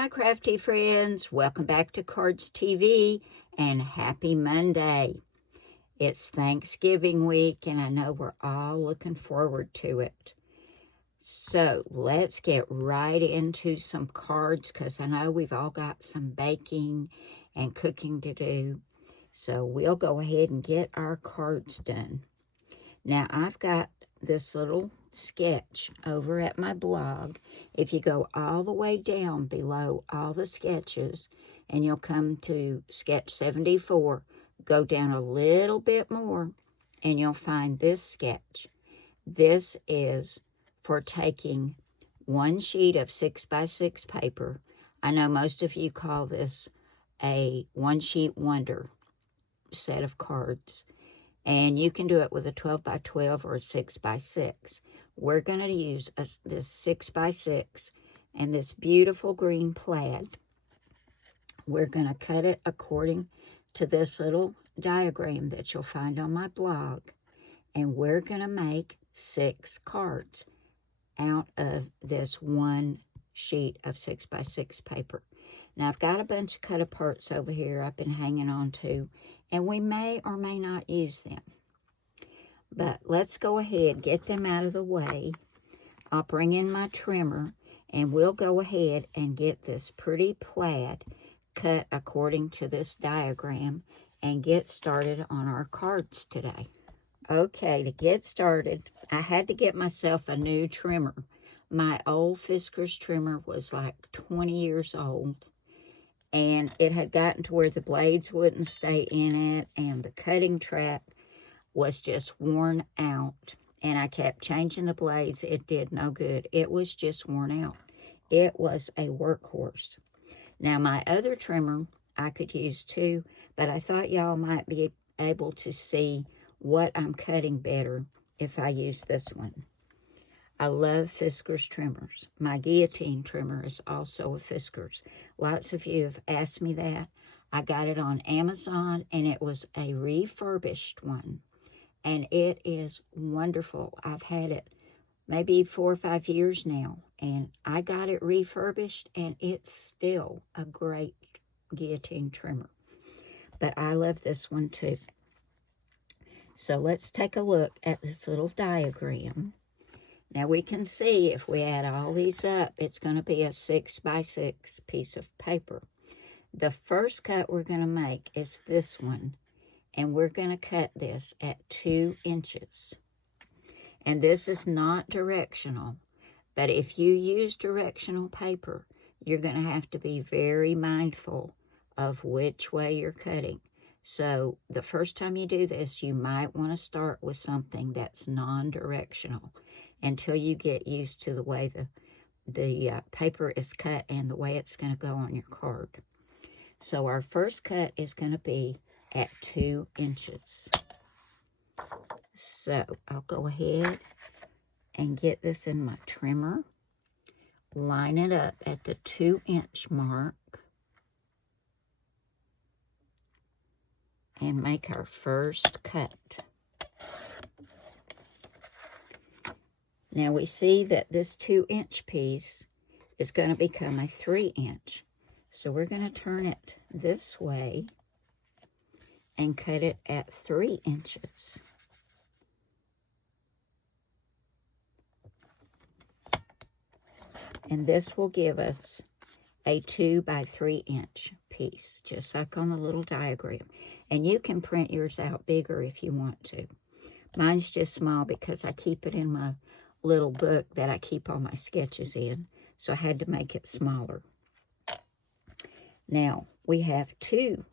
my crafty friends, welcome back to Cardz TV and happy Monday. It's Thanksgiving week and I know we're all looking forward to it. So let's get right into some cards because I know we've all got some baking and cooking to do. So we'll go ahead and get our cards done. Now I've got this little sketch over at my blog. If you go all the way down below all the sketches and you'll come to sketch 74, go down a little bit more and you'll find this sketch. This is for taking one sheet of 6x6 paper. I know most of you call this a one sheet wonder set of cards. And you can do it with a 12x12 or a 6x6. We're going to use this 6x6 and this beautiful green plaid. We're going to cut it according to this little diagram that you'll find on my blog. And we're going to make 6 cards out of this one sheet of 6x6 paper. Now, I've got a bunch of cut aparts over here I've been hanging on to, and we may or may not use them. But let's go ahead, get them out of the way. I'll bring in my trimmer, and we'll go ahead and get this pretty plaid cut according to this diagram and get started on our cards today. Okay, to get started, I had to get myself a new trimmer. My old Fiskars trimmer was like 20 years old. And it had gotten to where the blades wouldn't stay in it, and the cutting track was just worn out. And I kept changing the blades. It did no good. It was just worn out. It was a workhorse. Now, my other trimmer I could use too, but I thought y'all might be able to see what I'm cutting better if I use this one. I love Fiskars trimmers. My guillotine trimmer is also a Fiskars. Lots of you have asked me that. I got it on Amazon, and it was a refurbished one. And it is wonderful. I've had it maybe 4 or 5 years now, and I got it refurbished, and it's still a great guillotine trimmer. But I love this one too. So let's take a look at this little diagram. Now we can see if we add all these up, it's going to be a 6x6 piece of paper. The first cut we're going to make is this one, and we're going to cut this at 2 inches. And this is not directional, but if you use directional paper, you're going to have to be very mindful of which way you're cutting. So the first time you do this, you might want to start with something that's non-directional until you get used to the way the paper is cut and the way it's going to go on your card. So our first cut is going to be at 2 inches. So I'll go ahead and get this in my trimmer, line it up at the 2-inch mark, and make our first cut. Now we see that this 2-inch piece is going to become a 3-inch. So we're going to turn it this way and cut it at 3 inches. And this will give us a 2 by 3 inch piece, just like on the little diagram. And you can print yours out bigger if you want to. Mine's just small because I keep it in my little book that I keep all my sketches in, so I had to make it smaller. Now, we have 2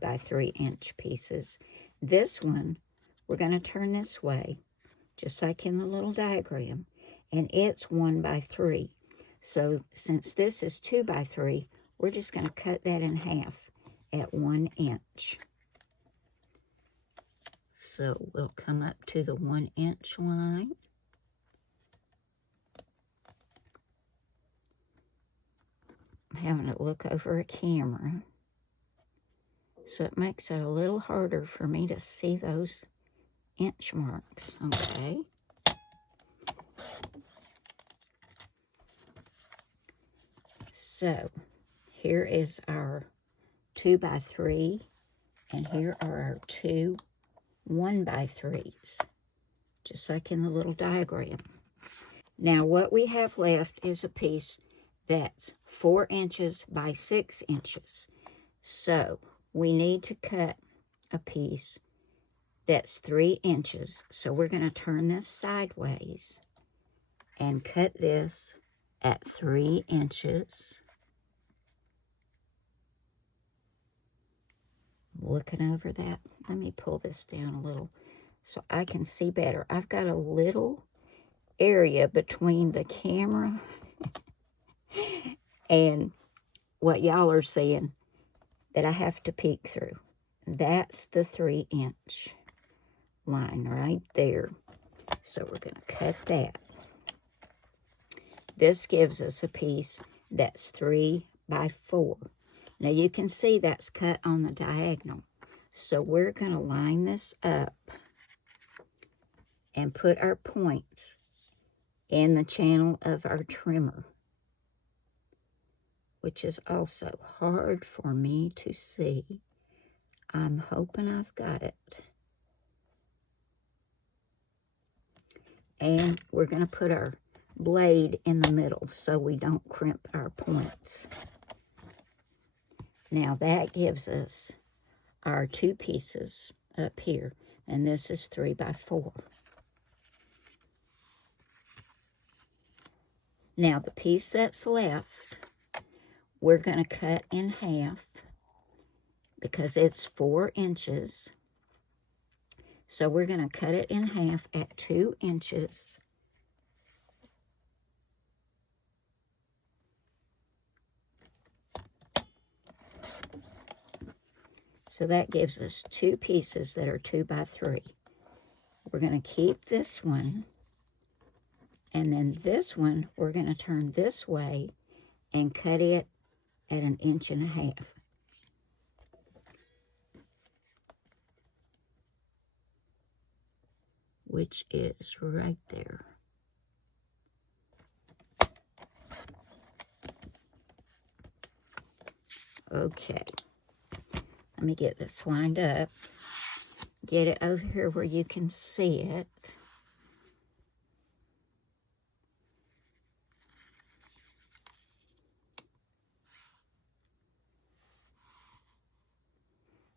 by 3 inch pieces. This one, we're going to turn this way, just like in the little diagram, and it's 1 by 3. So, since this is 2 by 3, we're just going to cut that in half at 1 inch. So, we'll come up to the 1 inch line. I'm having to look over a camera, so it makes it a little harder for me to see those inch marks. Okay. So here is our 2x3, and here are our 2 1x3s, just like in the little diagram. Now what we have left is a piece that's 4 inches by 6 inches. So we need to cut a piece that's 3 inches. So we're going to turn this sideways and cut this at 3 inches. Looking over that, let me pull this down a little so I can see better. I've got a little area between the camera and what y'all are seeing that I have to peek through. That's the 3-inch line right there. So we're going to cut that. This gives us a piece that's 3 by 4. Now you can see that's cut on the diagonal. So we're going to line this up and put our points in the channel of our trimmer, which is also hard for me to see. I'm hoping I've got it. And we're going to put our blade in the middle so we don't crimp our points. Now that gives us our 2 pieces up here, and this is 3 by 4. Now the piece that's left, we're going to cut in half because it's 4 inches. So we're going to cut it in half at 2 inches. So that gives us 2 pieces that are 2 by 3. We're going to keep this one. And then this one, we're going to turn this way and cut it at 1.5 inches. Which is right there. Okay. Let me get this lined up. Get it over here where you can see it.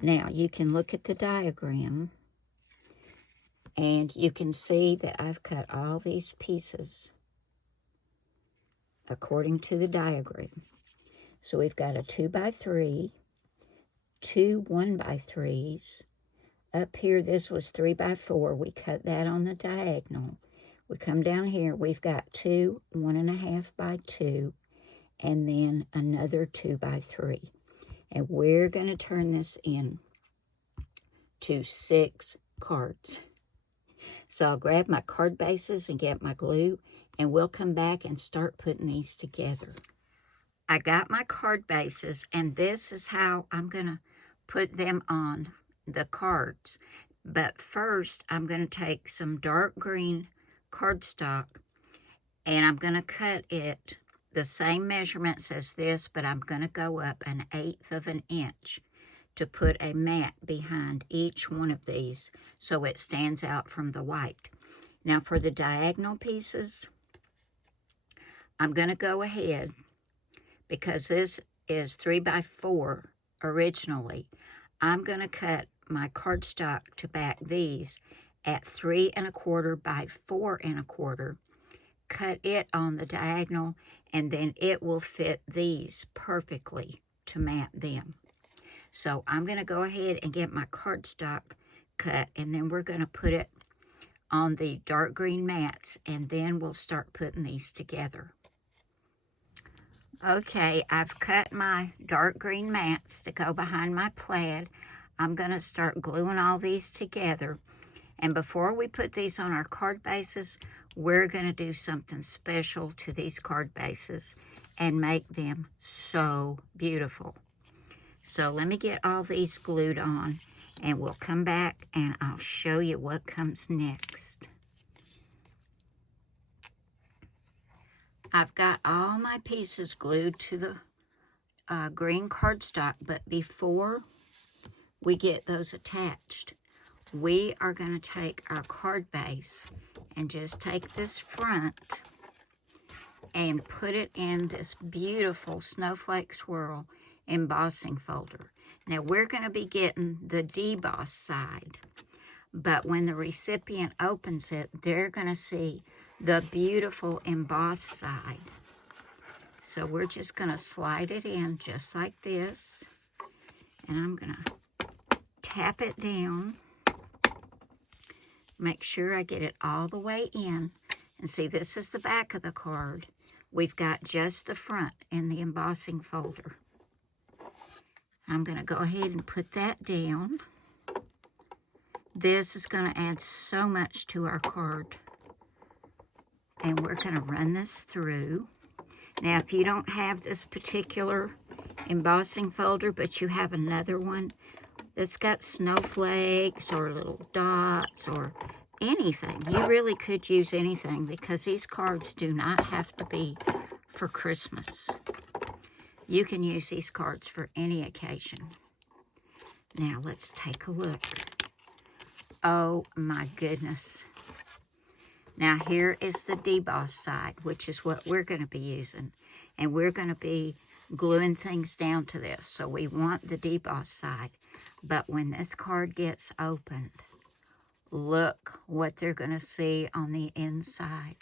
Now, you can look at the diagram, and you can see that I've cut all these pieces according to the diagram. So we've got a 2 by 3, 2 1 by 3s. Up here, this was 3 by 4. We cut that on the diagonal. We come down here, we've got 2 1.5 by 2, and then another 2 by 3. And we're going to turn this in to 6 cards. So I'll grab my card bases and get my glue, and we'll come back and start putting these together. I got my card bases, and this is how I'm going to put them on the cards. But first, I'm going to take some dark green cardstock, and I'm going to cut it the same measurements as this, but I'm going to go up 1/8 of an inch to put a mat behind each one of these so it stands out from the white. Now for the diagonal pieces, I'm going to go ahead, because this is 3 by 4 originally, I'm going to cut my cardstock to back these at 3 1/4 by 4 1/4. Cut it on the diagonal, and then it will fit these perfectly to mat them. So I'm going to go ahead and get my cardstock cut, and then we're going to put it on the dark green mats, and then we'll start putting these together. Okay, I've cut my dark green mats to go behind my plaid. I'm going to start gluing all these together. And before we put these on our card bases, we're going to do something special to these card bases and make them so beautiful. So let me get all these glued on, and we'll come back and I'll show you what comes next. I've got all my pieces glued to the green cardstock, but before we get those attached, we are going to take our card base and just take this front and put it in this beautiful Snowflake Swirl embossing folder. Now we're going to be getting the deboss side, but when the recipient opens it, they're going to see the beautiful embossed side. So we're just going to slide it in just like this, and I'm going to tap it down. Make sure I get it all the way in. And see, this is the back of the card. We've got just the front in the embossing folder. I'm going to go ahead and put that down. This is going to add so much to our card. And we're going to run this through. Now, if you don't have this particular embossing folder, but you have another one that's got snowflakes or little dots or anything, you really could use anything, because these cards do not have to be for Christmas. You can use these cards for any occasion. Now, let's take a look. Oh, my goodness. Now, here is the deboss side, which is what we're going to be using. And we're going to be gluing things down to this. So we want the deboss side. But when this card gets opened, look what they're going to see on the inside.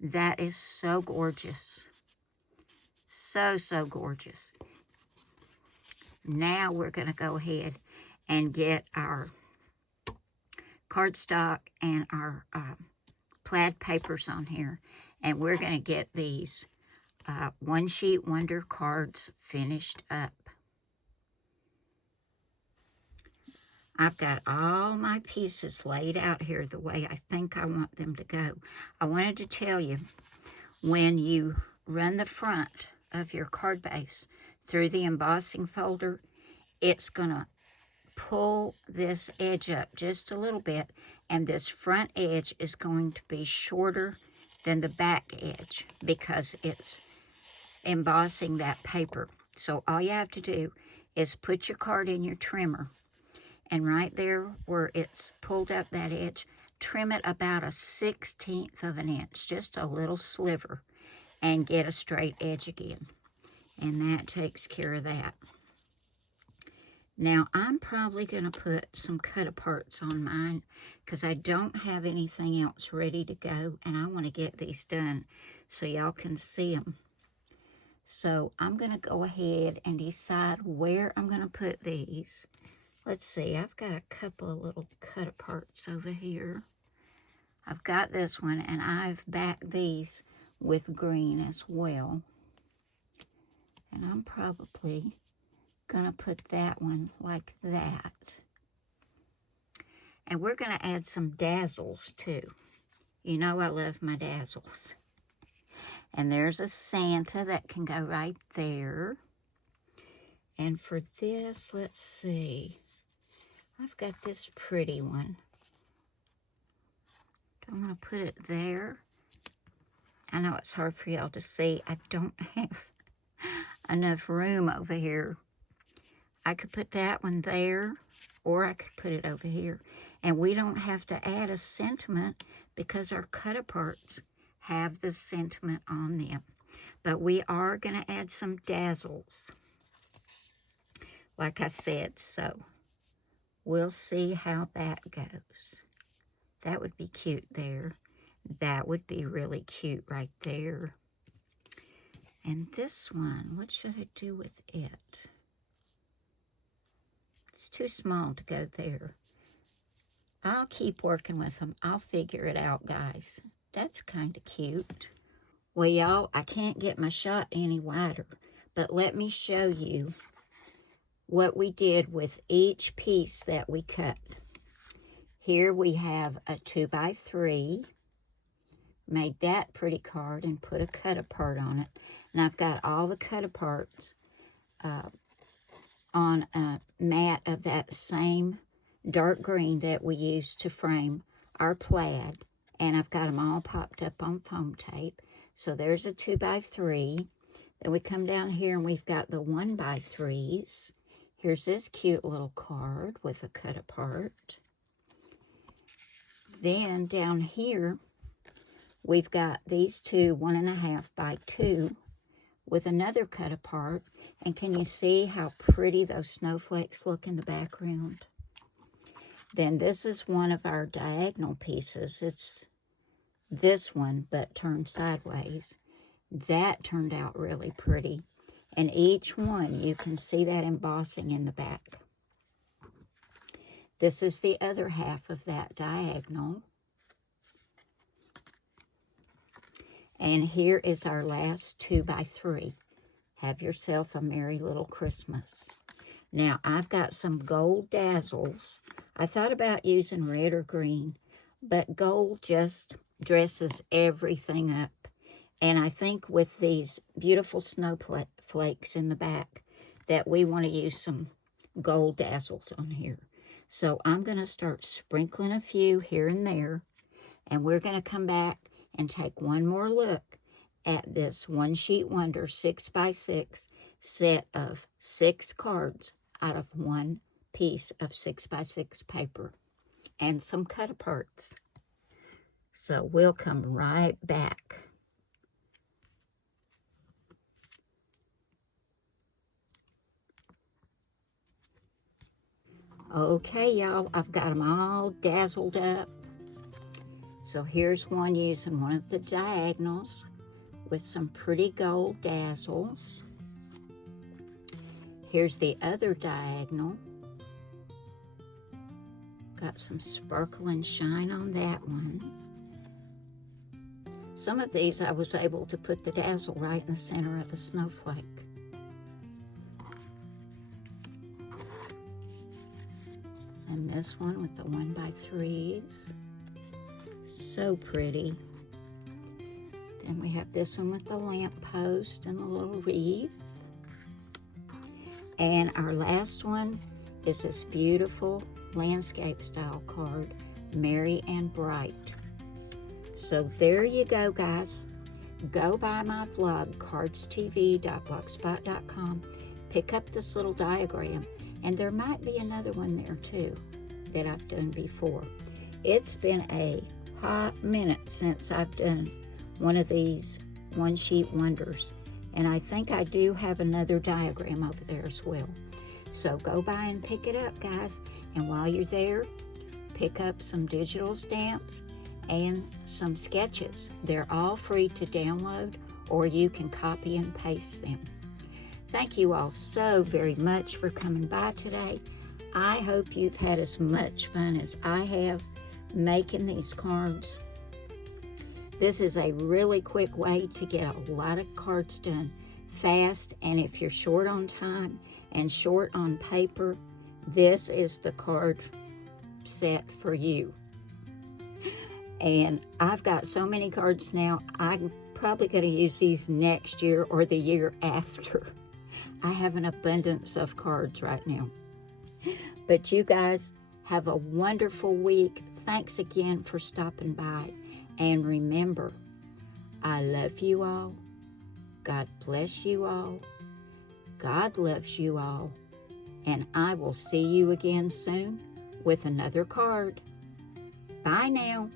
That is so gorgeous. So, so gorgeous. Now we're going to go ahead and get our cardstock and our plaid papers on here. And we're going to get these One Sheet Wonder cards finished up. I've got all my pieces laid out here the way I think I want them to go. I wanted to tell you, when you run the front of your card base through the embossing folder, it's going to pull this edge up just a little bit, and this front edge is going to be shorter than the back edge because it's embossing that paper. So all you have to do is put your card in your trimmer, and right there where it's pulled up that edge, trim it about 1/16 of an inch, just a little sliver, and get a straight edge again. And that takes care of that. Now, I'm probably going to put some cut-aparts on mine because I don't have anything else ready to go, and I want to get these done so y'all can see them. So I'm going to go ahead and decide where I'm going to put these. Let's see, I've got a couple of little cut-aparts over here. I've got this one, and I've backed these with green as well. And I'm probably going to put that one like that. And we're going to add some Dazzles, too. You know I love my Dazzles. And there's a Santa that can go right there. And for this, let's see. I've got this pretty one. I'm going to put it there. I know it's hard for y'all to see. I don't have enough room over here. I could put that one there, or I could put it over here. And we don't have to add a sentiment because our cut-aparts have the sentiment on them. But we are going to add some Dazzles, like I said, so we'll see how that goes. That would be cute there. That would be really cute right there. And this one, what should I do with it? It's too small to go there. I'll keep working with them. I'll figure it out, guys. That's kind of cute. Well, y'all, I can't get my shot any wider, but let me show you what we did with each piece that we cut. Here we have a 2x3. Made that pretty card and put a cut-apart on it. And I've got all the cut-aparts on a mat of that same dark green that we used to frame our plaid. And I've got them all popped up on foam tape. So there's a 2x3. Then we come down here and we've got the 1x3s. Here's this cute little card with a cut apart. Then down here, we've got these two 1.5x2 with another cut apart. And can you see how pretty those snowflakes look in the background? Then this is one of our diagonal pieces. It's this one, but turned sideways. That turned out really pretty. And each one, you can see that embossing in the back. This is the other half of that diagonal. And here is our last 2x3. Have yourself a merry little Christmas. Now, I've got some gold Dazzles. I thought about using red or green, but gold just dresses everything up. And I think with these beautiful snowflakes in the back that we want to use some gold Dazzles on here. So I'm going to start sprinkling a few here and there. And we're going to come back and take one more look at this One Sheet Wonder 6x6 set of 6 cards out of one piece of 6x6 paper and some cut aparts. So we'll come right back. Okay, y'all, I've got them all dazzled up. So here's one using one of the diagonals with some pretty gold Dazzles. Here's the other diagonal. Got some sparkle and shine on that one. Some of these I was able to put the dazzle right in the center of a snowflake. And this one with the 1x3s. So pretty. Then we have this one with the lamp post and the little wreath. And our last one is this beautiful landscape style card, Merry and Bright. So there you go, guys. Go by my blog, cardstv.blogspot.com. Pick up this little diagram. And there might be another one there too that I've done before. It's been a hot minute since I've done one of these One Sheet Wonders. And I think I do have another diagram over there as well. So go by and pick it up, guys. And while you're there, pick up some digital stamps and some sketches. They're all free to download, or you can copy and paste them. Thank you all so very much for coming by today. I hope you've had as much fun as I have making these cards. This is a really quick way to get a lot of cards done fast, and if you're short on time and short on paper, this is the card set for you. And I've got so many cards now, I'm probably going to use these next year or the year after. I have an abundance of cards right now. But you guys have a wonderful week. Thanks again for stopping by. And remember, I love you all. God bless you all. God loves you all. And I will see you again soon with another card. Bye now.